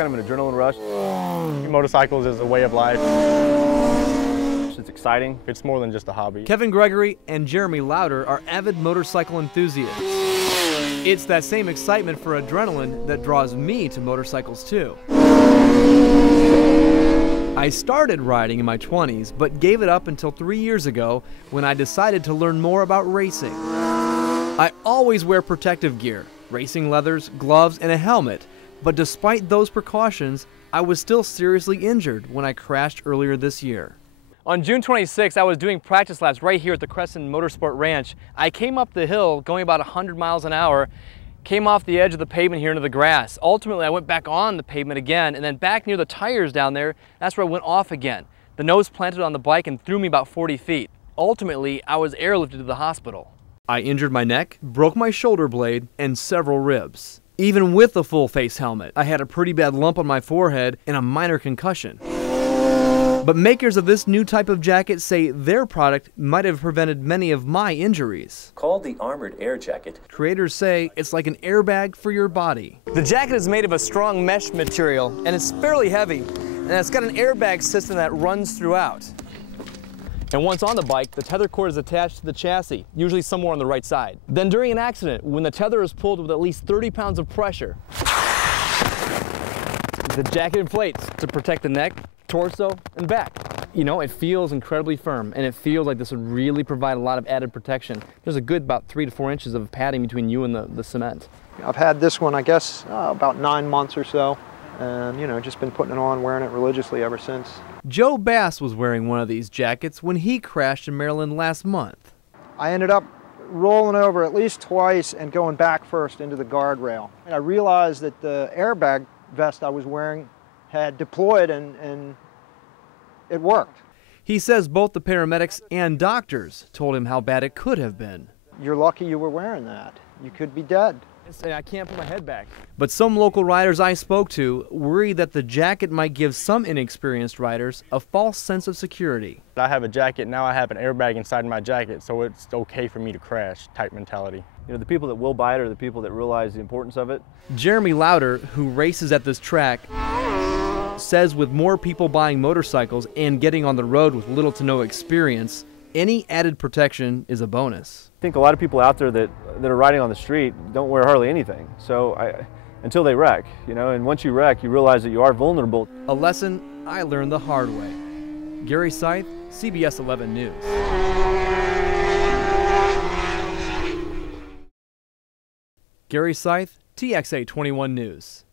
kind of an adrenaline rush. Motorcycles is a way of life. It's exciting. It's more than just a hobby. Kevin Gregory and Jeremy Lauder are avid motorcycle enthusiasts. It's that same excitement for adrenaline that draws me to motorcycles too. I started riding in my 20s, but gave it up until 3 years ago when I decided to learn more about racing. I always wear protective gear, racing leathers, gloves, and a helmet, but despite those precautions, I was still seriously injured when I crashed earlier this year. On June 26th, I was doing practice laps right here at the Crescent Motorsport Ranch. I came up the hill going about 100 miles an hour, came off the edge of the pavement here into the grass. Ultimately, I went back on the pavement again, and then back near the tires down there, that's where I went off again. The nose planted on the bike and threw me about 40 feet. Ultimately, I was airlifted to the hospital. I injured my neck, broke my shoulder blade, and several ribs. Even with the full face helmet, I had a pretty bad lump on my forehead and a minor concussion. But makers of this new type of jacket say their product might have prevented many of my injuries. Called the Armored Air Jacket. Creators say it's like an airbag for your body. The jacket is made of a strong mesh material and it's fairly heavy, and it's got an airbag system that runs throughout. And once on the bike, the tether cord is attached to the chassis, usually somewhere on the right side. Then during an accident, when the tether is pulled with at least 30 pounds of pressure, the jacket inflates to protect the neck, torso, and back. You know, it feels incredibly firm, and it feels like this would really provide a lot of added protection. There's a good about 3 to 4 inches of padding between you and the cement. I've had this one, I guess, about 9 months or so, and, you know, just been putting it on, wearing it religiously ever since. Joe Bass was wearing one of these jackets when he crashed in Maryland last month. I ended up rolling over at least twice and going back first into the guardrail. And I realized that the airbag vest I was wearing had deployed and it worked. He says both the paramedics and doctors told him how bad it could have been. You're lucky you were wearing that. You could be dead. I can't put my head back. But some local riders I spoke to worry that the jacket might give some inexperienced riders a false sense of security. I have a jacket, now I have an airbag inside my jacket, so it's okay for me to crash type mentality. You know, the people that will buy it are the people that realize the importance of it. Jeremy Lauder, who races at this track, says with more people buying motorcycles and getting on the road with little to no experience, any added protection is a bonus. I think a lot of people out there that are riding on the street don't wear hardly anything. So until they wreck, you know, and once you wreck, you realize that you are vulnerable. A lesson I learned the hard way. Gary Seith, CBS 11 News. Gary Seith, TXA 21 News.